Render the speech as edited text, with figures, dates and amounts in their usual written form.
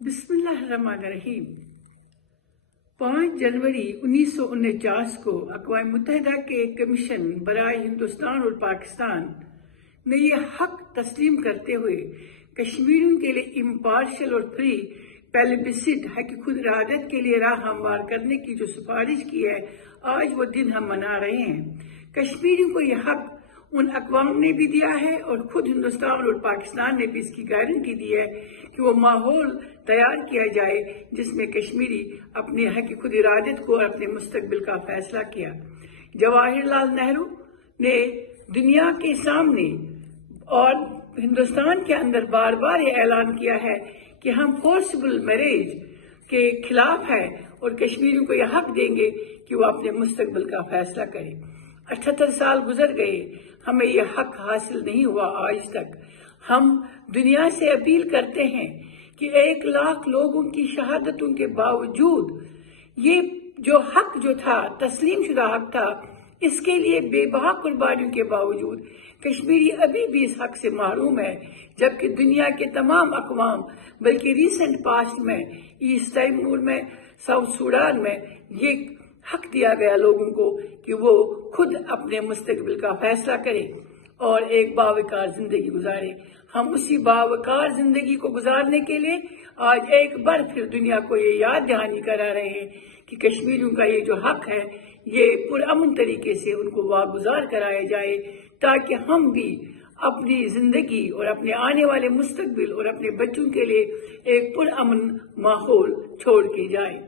बिस्मिल्लाहिर्रहमानिर्रहीम। 5 जनवरी 1949 को अक़वाम मुत्तहिदा के कमीशन बराए हिंदुस्तान और पाकिस्तान ने यह हक तस्लीम करते हुए कश्मीरियों के लिए इम्पार्शल और फ्री प्लेबिसिट हक खुद इरादत के लिए राह हमवार करने की जो सिफारिश की है, आज वो दिन हम मना रहे हैं। कश्मीरियों को यह हक उन अक़वाम ने भी दिया है और खुद हिंदुस्तान और पाकिस्तान ने भी इसकी गारंटी दी है कि वो माहौल तैयार किया जाए जिसमें कश्मीरी अपने हक खुद इरादत को और अपने मुस्तकबिल का फैसला किया। जवाहरलाल नेहरू ने दुनिया के सामने और हिंदुस्तान के अंदर बार बार ये ऐलान किया है कि हम फोर्सिबल मैरिज के खिलाफ है और कश्मीरियों को यह हक देंगे कि वो अपने मुस्तकबिल का फैसला करें। 78 साल गुजर गए, हमें यह हक हासिल नहीं हुआ आज तक। हम दुनिया से अपील करते हैं कि 1 लाख लोगों की शहादतों के बावजूद ये जो हक जो था, तस्लीम शुदा हक था, इसके लिए बेबहा कुर्बानियों के बावजूद कश्मीरी अभी भी इस हक से महरूम है, जबकि दुनिया के तमाम अक़वाम, बल्कि रिसेंट पास्ट में ईस्ट तिमोर में, साउथ सूडान में ये हक दिया गया लोगों को कि वो खुद अपने मुस्तकबिल का फैसला करें और एक बावकार जिंदगी गुजारे। हम उसी बावकार जिंदगी को गुजारने के लिए आज एक बार फिर दुनिया को ये याद दहानी करा रहे हैं कि कश्मीरियों का ये जो हक है, ये पुरअमन तरीके से उनको वागुजार कराया जाए, ताकि हम भी अपनी जिंदगी और अपने आने वाले मुस्तकबिल और अपने बच्चों के लिए एक पुरअमन माहौल छोड़ के जाए।